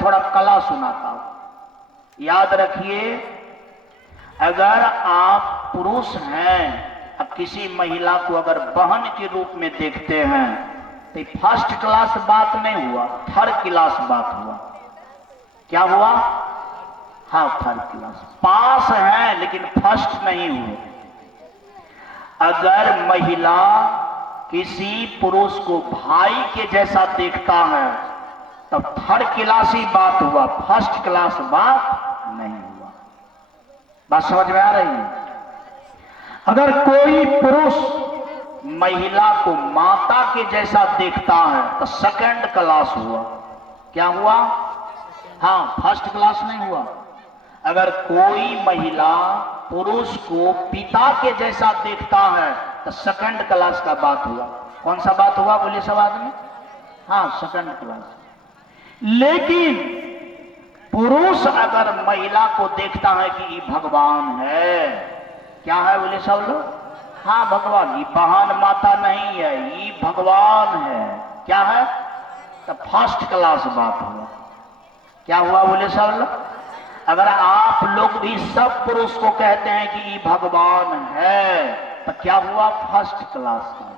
थोड़ा कला सुनाता हूं। याद रखिए, अगर आप पुरुष हैं अब किसी महिला को अगर बहन के रूप में देखते हैं तो फर्स्ट क्लास बात नहीं हुआ, थर्ड क्लास बात हुआ। क्या हुआ? हाँ, थर्ड क्लास। पास हैं लेकिन फर्स्ट नहीं हुए। अगर महिला किसी पुरुष को भाई के जैसा देखता है तब थर्ड क्लास ही बात हुआ, फर्स्ट क्लास बात नहीं हुआ। बात समझ में आ रही है? अगर कोई पुरुष महिला को माता के जैसा देखता है तो सेकंड क्लास हुआ। क्या हुआ? हाँ, फर्स्ट क्लास नहीं हुआ। अगर कोई महिला पुरुष को पिता के जैसा देखता है तो सेकंड क्लास का बात हुआ। कौन सा बात हुआ बोले सब आदमी? हाँ, सेकंड क्लास। लेकिन पुरुष अगर महिला को देखता है कि ये भगवान है, क्या है बोले सब लोग? हाँ, भगवान। ये बहन माता नहीं है, ये भगवान है। क्या है? तो फर्स्ट क्लास बात हुआ। क्या हुआ बोले सब लोग? अगर आप लोग भी सब पुरुष को कहते हैं कि ये भगवान है तो क्या हुआ? फर्स्ट क्लास का बात।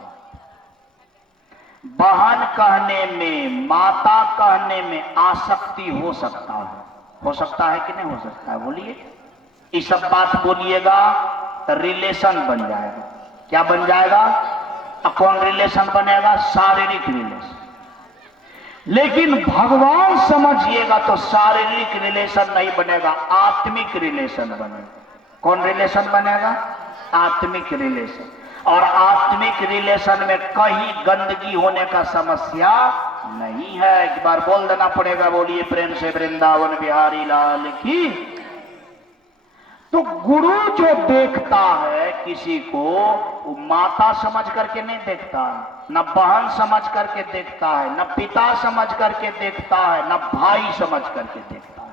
बहन कहने में, माता कहने में आसक्ति हो सकता है। हो सकता है कि नहीं हो सकता है? बोलिए। ये सब बात बोलिएगा तो रिलेशन बन जाएगा। क्या बन जाएगा? कौन रिलेशन बनेगा? शारीरिक रिलेशन। लेकिन भगवान समझिएगा तो शारीरिक रिलेशन नहीं बनेगा, आत्मिक रिलेशन बनेगा। कौन रिलेशन बनेगा? आत्मिक रिलेशन। और आत्मिक रिलेशन में कहीं गंदगी होने का समस्या नहीं है। एक बार बोल देना पड़ेगा, बोलिए प्रेम से वृंदावन बिहारी लाल की। तो गुरु जो देखता है किसी को, वो माता समझ करके नहीं देखता है, न बहन समझ करके देखता है, न पिता समझ करके देखता है, न भाई समझ करके देखता है।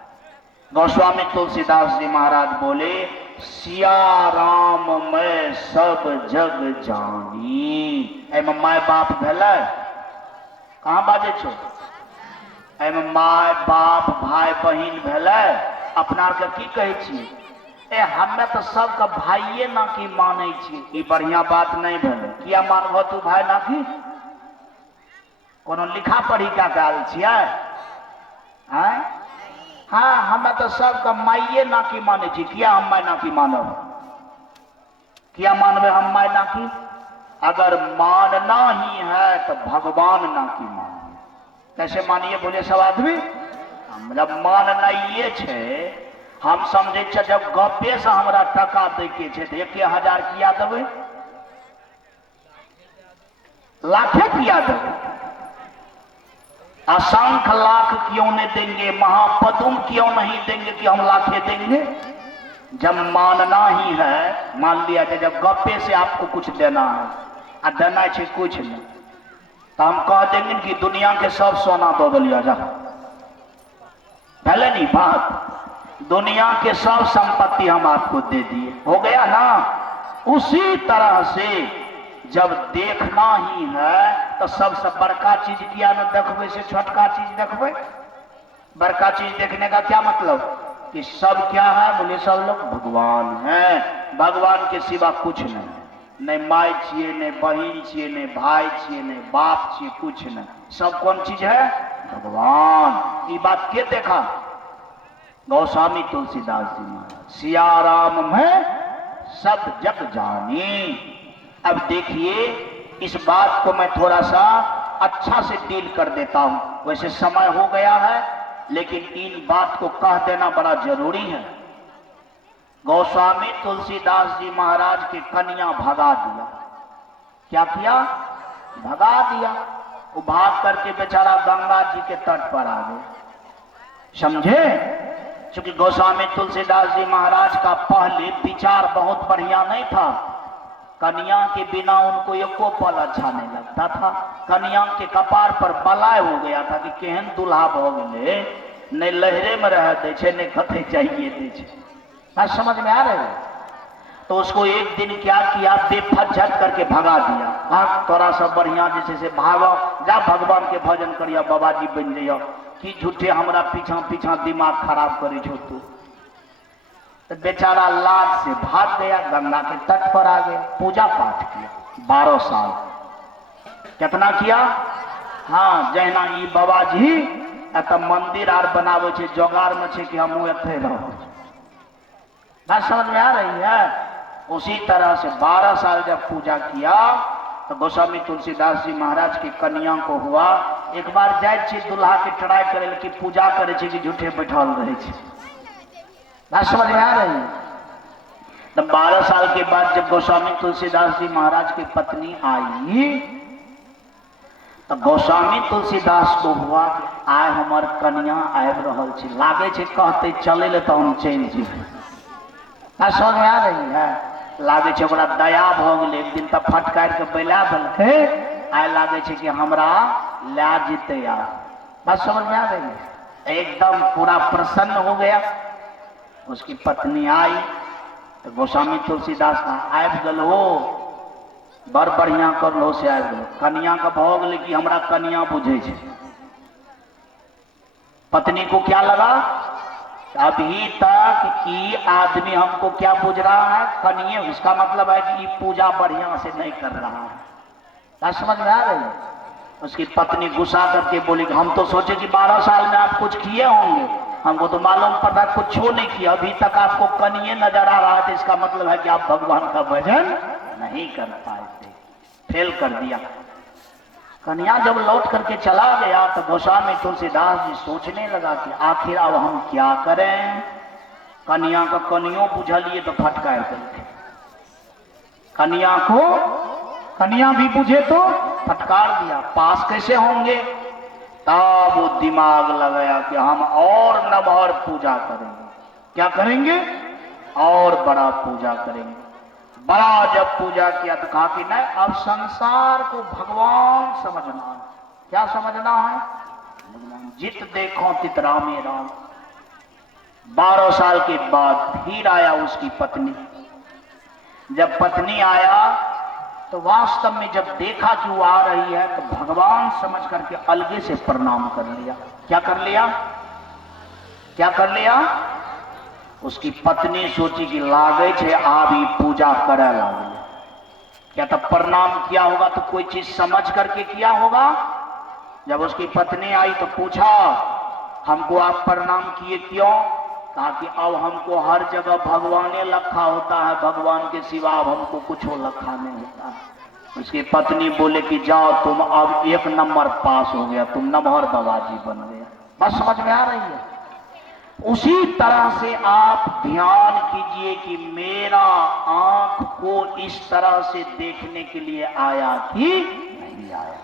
गोस्वामी तुलसीदास जी महाराज बोले, सिया राम मैं सब जग जानी। एम माय बाप भेल, कहाँ बाजे छो? एम माय बाप भाई बहिन भेल, अपना के की कहे छी? हमें तो सबके भाइये ना की माने छी। ई बढ़िया बात नहीं भेल। किया मानब तू भाई ना की? कोनो लिखा पढ़ी क्या गाल छियै? हाँ, हमें तो सबके माइये ना की माने छी। किया हम माय ना की मानब? किया मानबे हम माय ना की? अगर मानना ही है तो भगवान ना की मानिए। कैसे मानिए बोले सब आदमी? जब मानना ये छे, हम समझे छे जब गपे से हमरा टका दे के छे तो 1000 किया देवे, लाखे किया देवे, असंख्य लाख क्यों नहीं देंगे, महापदुम क्यों नहीं देंगे कि हम लाखे देंगे? जब मानना ही है, मान लिया जाए जब गपे से आपको कुछ देना है और देना है कुछ नहीं, तो हम कह देंगे कि दुनिया के सब सोना दो दिया जा। पहले नहीं बात, दुनिया के सब संपत्ति हम आपको दे दिए, हो गया ना? उसी तरह से जब देखना ही है तो सबसे बड़का चीज किया न देखबे से छोटका चीज देखबे। बड़का चीज देखने का क्या मतलब? कि सब क्या है बोले सब लोग भगवान हैं। भगवान के सिवा कुछ नहीं, नहीं माय छिए, नहीं बहन छिए, नहीं भाई छिए, नहीं बाप छिए, कुछ नहीं। सब कौन चीज है? भगवान। ये बात के देखा? गोस्वामी तुलसीदास जी महाराज। सिया राम में सब जग जानी। अब देखिए, इस बात को मैं थोड़ा सा अच्छा से डील कर देता हूं। वैसे समय हो गया है लेकिन इन बात को कह देना बड़ा जरूरी है। गोस्वामी तुलसीदास जी महाराज की कन्या भगा दिया। क्या किया? भगा दिया। वो भाग करके बेचारा गंगा जी के तट पर आ गए। समझे? क्योंकि गोस्वामी तुलसीदास जी महाराज का पहले विचार बहुत बढ़िया नहीं था। कन्या के बिना उनको एको पल अच्छा नहीं लगता था। कन्या के कपार पर बलाय हो गया था कि केहन दुल्हा भ गए, नहीं लहरे में रह दे छे, नहीं कथे चाहिए दे छे। समझ में आ रहे? तो उसको एक दिन क्या किया, बेफज्जत करके भगा दिया। भाग तोरा सब बढ़िया जैसे से भागो, जा भगवान के भजन करिया, बाबा जी बन जाइयो, कि झूठे हमरा पीछा पीछा दिमाग खराब करे छो तू। तो बेचारा लाज से भाग गया, गंगा के तट पर आ गया, पूजा पाठ किया 12 साल। कितना किया? हाँ, जहिना ई बाबा जी एत मंदिर आर बनावे छे, जोगार में छे कि हम एते रहो। बात समझ में आ रही है? उसी तरह से 12 साल जब पूजा किया तो गोस्वामी तुलसीदास जी महाराज की कन्या को हुआ, एक बार जाए छी दुल्हा के ट्राई करे कि पूजा करे छे कि झूठे बैठल रहे छे। बात समझ में आ रही है? तो 12 साल के बाद जब गोस्वामी तुलसीदास जी महाराज की पत्नी आई तो गोस्वामी तुलसीदास को हुआ कि आय हमर कन्या आबि रहल छी, लागे छे कहते चले ले तो हम चल जेबे। बात समझ में आ रही है? लागे छे ओकरा दया भ गेलै, एक दिन तक फटकार के बैला देलकै, आय लागे छे कि हमरा ला जेते यार। बात समझ में आ रही है? एकदम पूरा प्रसन्न हो गया। उसकी पत्नी आई तो गोस्वामी तुलसीदास का आबि गेल हो, बड़ बढ़िया करलो से आबि गेल। कन्या का भ गेलै कि हमरा कन्या बुझे छे। पत्नी को क्या लगा, अभी तक ये आदमी हमको क्या बुझ रहा है, कन्या, उसका मतलब है कि ये पूजा बढ़िया से नहीं कर रहा है। क्या समझ में आ रही है? उसकी पत्नी गुस्सा करके बोली कि हम तो सोचे कि 12 साल में आप कुछ किए होंगे, हमको तो मालूम पड़ा कुछ नहीं किया, अभी तक आपको कन्या नजर आ रहा है, तो इसका मतलब है कि आप भगवान का भजन नहीं कर पाए थे, फेल कर दिया। कन्या जब लौट करके चला गया तो गोस्वामी तुलसीदास जी सोचने लगा कि आखिर अब हम क्या करें। कन्या का कन्यों बुझलिए तो फटकार देते, कन्या को कन्या भी बुझे तो फटकार दिया, पास कैसे होंगे। तब वो दिमाग लगाया कि हम और नमहर पूजा करेंगे। क्या करेंगे? और बड़ा पूजा करेंगे। बड़ा जब पूजा किया तो कहा कि नहीं, अब संसार को भगवान समझना है। क्या समझना है? भगवान। जित देखो तित रामे राम। 12 साल के बाद फिर आया उसकी पत्नी। जब पत्नी आया तो वास्तव में जब देखा कि वो आ रही है तो भगवान समझ करके अलगे से प्रणाम कर लिया। क्या कर लिया? क्या कर लिया? उसकी पत्नी सोची कि लागे छे आप ही पूजा करे लागे। क्या तब प्रणाम किया होगा तो कोई चीज समझ करके किया होगा। जब उसकी पत्नी आई तो पूछा, हमको आप प्रणाम किए क्यों? कहा कि अब हमको हर जगह भगवाने लखा होता है, भगवान के सिवा अब हमको कुछ लखा नहीं होता है। उसकी पत्नी बोले कि जाओ तुम अब 1 नंबर पास हो गया, तुम नमहर बाबाजी बन गया। बस समझ में आ रही है? उसी तरह से आप ध्यान कीजिए कि मेरा आंख को इस तरह से देखने के लिए आया कि नहीं आया।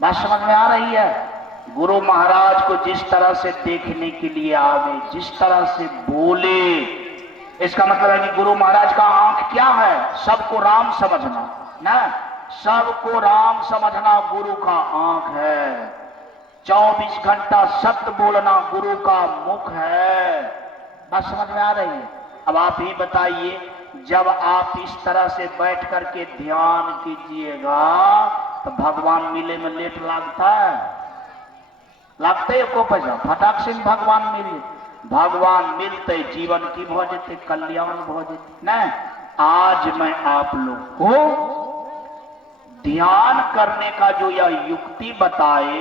बात समझ में आ रही है? गुरु महाराज को जिस तरह से देखने के लिए आवे, जिस तरह से बोले, इसका मतलब है कि गुरु महाराज का आंख क्या है? सबको राम समझना ना, सबको राम समझना गुरु का आंख है। 24 घंटा सत्य बोलना गुरु का मुख है। बात समझ में आ रही है? अब आप ही बताइए, जब आप इस तरह से बैठ करके ध्यान कीजिएगा तो भगवान मिले में लेट लगता है? लगते को पैसा फटाक से भगवान मिले। भगवान मिलते जीवन की भ जेते, कल्याण भ जेते। नहीं, आज मैं आप लोग को ध्यान करने का जो यह युक्ति बताए,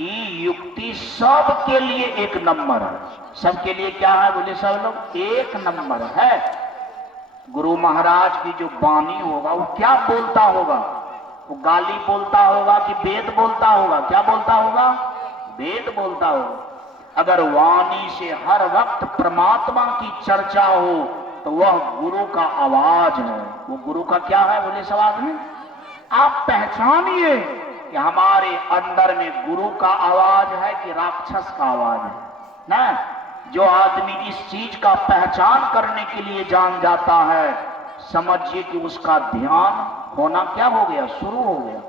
ये युक्ति सबके लिए 1 नंबर है। सबके लिए क्या है बोले? सब लोग 1 नंबर है। गुरु महाराज की जो वाणी होगा वो क्या बोलता होगा? वो गाली बोलता होगा कि वेद बोलता होगा? क्या बोलता होगा? वेद बोलता होगा। अगर वाणी से हर वक्त परमात्मा की चर्चा हो तो वह गुरु का आवाज है। वो गुरु का क्या है बोले सब आदमी? आप पहचानिए कि हमारे अंदर में गुरु का आवाज है कि राक्षस का आवाज है ना। जो आदमी इस चीज का पहचान करने के लिए जान जाता है, समझिए कि उसका ध्यान होना क्या हो गया? शुरू हो गया।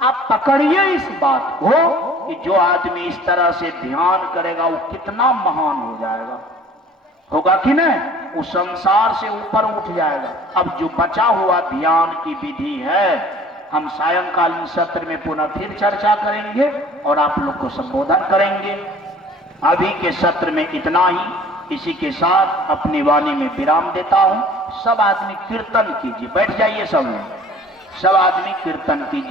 आप पकड़िए इस बात को कि जो आदमी इस तरह से ध्यान करेगा वो कितना महान हो जाएगा। होगा कि नहीं? वो संसार से ऊपर उठ जाएगा। अब जो बचा हुआ ध्यान की विधि है, हम सायंकालीन सत्र में पुनः फिर चर्चा करेंगे और आप लोग को संबोधन करेंगे। अभी के सत्र में इतना ही। इसी के साथ अपनी वाणी में विराम देता हूं। सब आदमी कीर्तन कीजिए, बैठ जाइए सब लोग, सब आदमी कीर्तन कीजिए।